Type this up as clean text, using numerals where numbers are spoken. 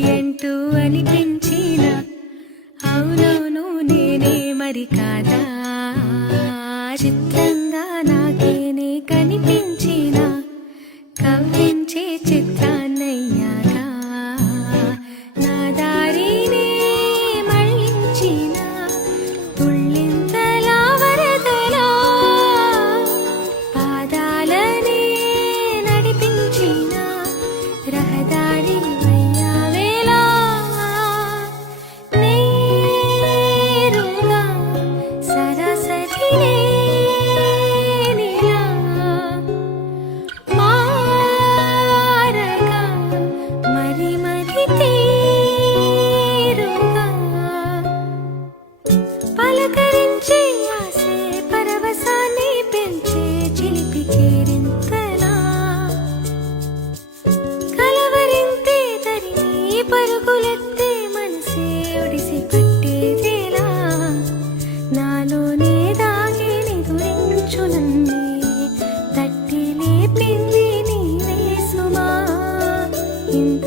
ఏమిటి అంటూ అనిపించిన అవునవును నేనే మరి కాదా చిత్రంగా నాకేనే కనిపించిన కవ్వించే చిత్రాన్నయ్యాగా నా దారినే మళ్ళించిన తుళ్ళింతలా వరదలా పాదాలనే నడిపించిన రహదారి వయ్యావేలా నేరుగా సరాసరి నేనిలా మారగా మరి మరి తీరుగా పలకరించే ఆసే పరవశాన్ని పెంచే చిలిపి కేరింతలా కలవరింతే తరిమి పరుగులెత్తే మనసే ఒడిసి పట్టేదేలా నాలోనే దాగి నిదురించు నన్నే తట్టి లేపింది నీవే సుమా ఇంత